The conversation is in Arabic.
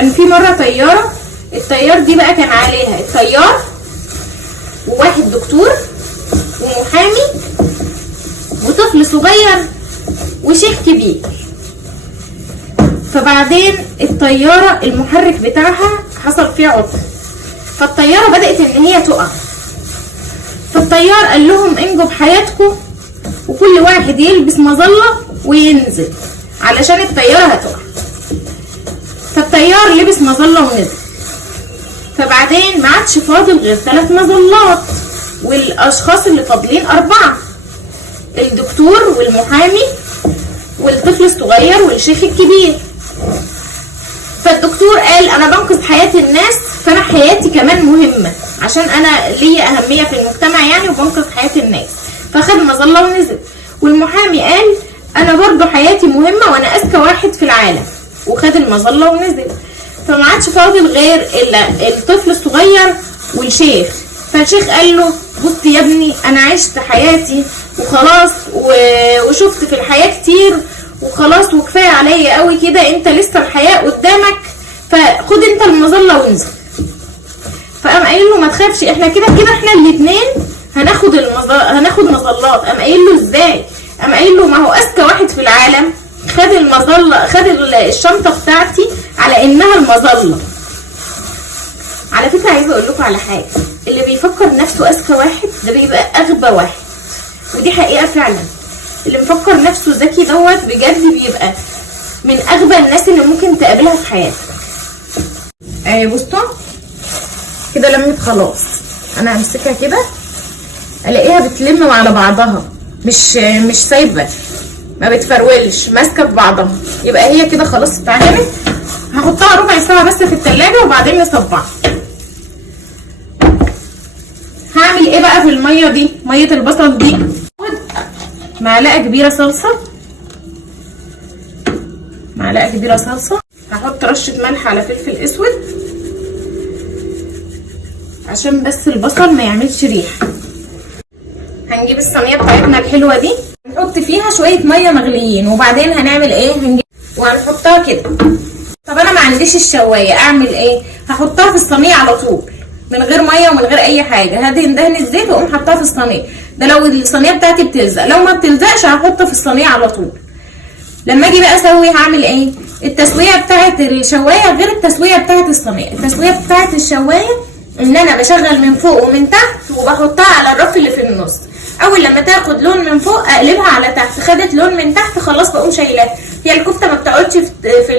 كان في مره طياره، الطيار دي بقى كان عليها الطيار وواحد دكتور ومحامي وطفل صغير وشيخ كبير. فبعدين الطياره المحرك بتاعها حصل فيه عطل، فالطياره بدات ان هي تقع. فالطيار قال لهم انجوا بحياتكم وكل واحد يلبس مظله وينزل علشان الطياره هتقع. فالطيار لبس مظله ونزل. فبعدين ما عادش فاضل غير 3 مظلات، والاشخاص اللي فاضلين 4، الدكتور والمحامي والطفل الصغير والشيخ الكبير. فالدكتور قال انا بنقذ حياة الناس، فانا حياتي كمان مهمة عشان انا ليا اهمية في المجتمع يعني، وبنقذ حياة الناس. فخد مظلة ونزل. والمحامي قال انا برضو حياتي مهمة وانا اذكى واحد في العالم، وخد المظلة ونزل. فما عادش فاضل غير الا الطفل الصغير والشيخ. فالشيخ قال له بص يا ابني انا عشت حياتي وخلاص وشفت في الحياة كتير وخلاص وكفايه عليا قوي كده، انت لسه الحياه قدامك، فخد انت المظله وانزل. فقام قايل له ما تخافش، احنا كده احنا الاثنين هناخد مظلات. قام قايل له ازاي؟ قام قايل له ما هو اذكى واحد في العالم خد المظله، خد الشنطه بتاعتي على انها المظله. على فكره عايزه اقول لكم على حاجه، اللي بيفكر نفسه اذكى واحد ده بيبقى اغبى واحد، ودي حقيقه فعلا. اللي مفكر نفسه ذكي دوت بجد بيبقى من اغبى الناس اللي ممكن تقابلها في حياتك. بصوا كده لمت خلاص. انا همسكها كده الاقيها بتلم على بعضها، مش سايبه، ما بتفرولش، ماسكه في بعضها. يبقى هي كده خلاص اتعجنت. هحطها ربع ساعه بس في التلاجة وبعدين نصبعها. هعمل ايه بقى في الميه دي؟ ميه البصل دي معلقه كبيره صلصه، معلقه كبيره صلصه. هحط رشه ملح على فلفل اسود عشان بس البصل ما يعملش ريحه. هنجيب الصينيه بتاعتنا الحلوه دي نحط فيها شويه ميه مغليين، وبعدين هنعمل ايه؟ وهنحطها كده. طب انا ما عنديش الشوايه، اعمل ايه؟ هحطها في الصينيه على طول من غير ميه ومن غير اي حاجه. هدهن دهن الزيت واقوم حطها في الصينيه. ده لو الصينيه بتاعتي بتلزق، لو ما بتلزقش هحطها في الصينيه على طول. لما اجي بقى اسوي هعمل ايه؟ التسويه بتاعت الشوايه غير التسويه بتاعت الصينيه. التسويه بتاعت الشوايه ان انا بشغل من فوق ومن تحت وبحطها على الرف اللي في النص. اول لما تاخد لون من فوق اقلبها على تحت، خدت لون من تحت خلاص بقوم شايلاها. هي الكفته ما بتقعدش في